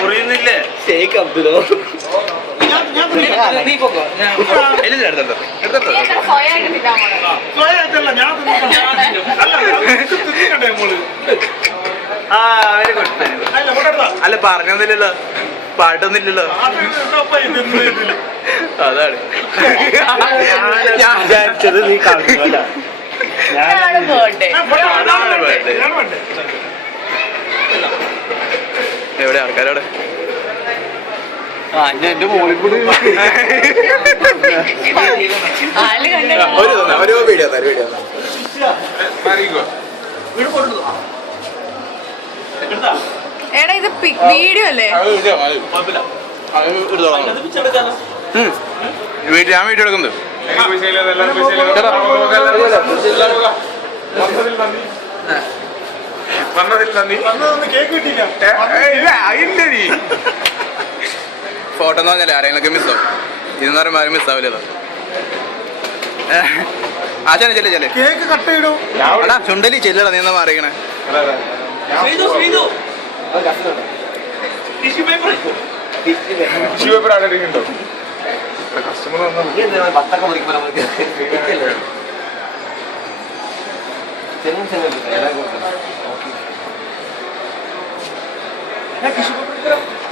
മുറിയുന്നില്ലേ? Shake അബ്ദുലോ അല്ല പറഞ്ഞൊന്നില്ലല്ലോ, പാട്ടൊന്നുമില്ലല്ലോ. അതാണ് ഞാൻ വിചാരിച്ചത് നീ കളഞ്ഞല്ല. എവിടെ ആൾക്കാരവിടെ? എന്റെ മോളിൽ കൂടി ഒരു വീഡിയോ എടാ ഇത് വീഡിയോ അല്ലേ? ഞാൻ വീഡിയോ എടുക്കുന്നത്. ഫോട്ടോ എന്ന് പറഞ്ഞാലേ ആരെങ്കിലൊക്കെ മിസ്സാവും. ഇതെന്ന് പറയുമ്പോൾ ആരും മിസ്സാവില്ലല്ലോ. ആശാന ചെല്ലേ കേക്ക് കട്ട് ചെയ്യണോ? എടാ ചുണ്ടലി ചെല്ലടാ, നീ എന്നാ മാറിയണേ.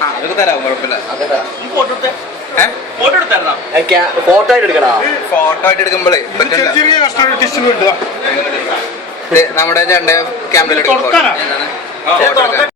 അതൊക്കെ തരാം, കുഴപ്പമില്ല. ഫോട്ടോ ആയിട്ട് എടുക്കണോ? ഫോട്ടോ ആയിട്ട് എടുക്കുമ്പോഴേ നമ്മുടെ ക്യാമറയിൽ എടുക്കും.